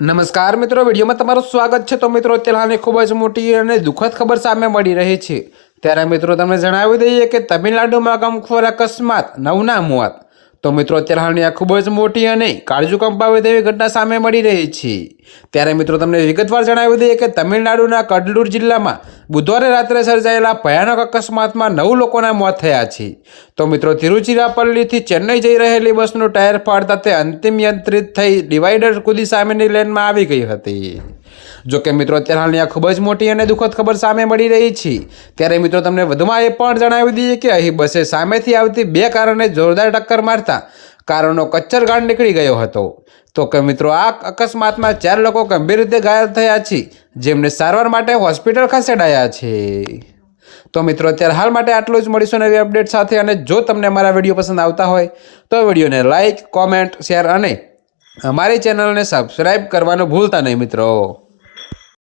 નમસ્કાર મિત્રો, વિડીયોમાં તમારું સ્વાગત છે। તો મિત્રો, અત્યારે હાલની ખૂબ જ મોટી અને દુઃખદ ખબર સામે મળી રહી છે। ત્યારે મિત્રો તમને જણાવી દઈએ કે તમિલનાડુમાં ગમખ્વાર અકસ્માત, 9ના મોત। તો મિત્રો, અત્યારે હાલની આ ખૂબ જ મોટી અને કાળજુ કંપાવે તેવી ઘટના સામે મળી રહી છે। ત્યારે મિત્રો તમને વિગતવાર જણાવી દઈએ કે તમિલનાડુના કડલૂર જિલ્લામાં બુધવારે રાત્રે સર્જાયેલા ભયાનક અકસ્માતમાં 9 લોકોના મોત થયા છે। તો મિત્રો, તિરુચિરાપલ્લીથી ચેન્નઈ જઈ રહેલી બસનું ટાયર ફાટતા તે અંતિમ યંત્રિત થઈ ડિવાઈડર કૂદી સામેની લેનમાં આવી ગઈ હતી। જોકે મિત્રો, અત્યારે હાલની આ ખૂબ જ મોટી અને દુઃખદ ખબર સામે મળી રહી છે। ત્યારે મિત્રો તમને વધુમાં એ પણ જણાવી દઈએ કે અહીં બસે સામેથી આવતી બે કારને જોરદાર ટક્કર મારતા કારનો કચ્ચરગાંઠ નીકળી ગયો હતો। તો કે મિત્રો, આ અકસ્માતમાં 4 લોકો ગંભીર રીતે ઘાયલ થયા છે, જેમને સારવાર માટે હોસ્પિટલ ખસેડાયા છે। તો મિત્રો, અત્યારે હાલ માટે આટલું જ। મળીશું નવી અપડેટ સાથે। અને જો તમને અમારા વિડીયો પસંદ આવતા હોય તો વિડીયોને લાઇક, કોમેન્ટ, શેર અને અમારી ચેનલને સબસ્ક્રાઈબ કરવાનું ભૂલતા નહીં મિત્રો।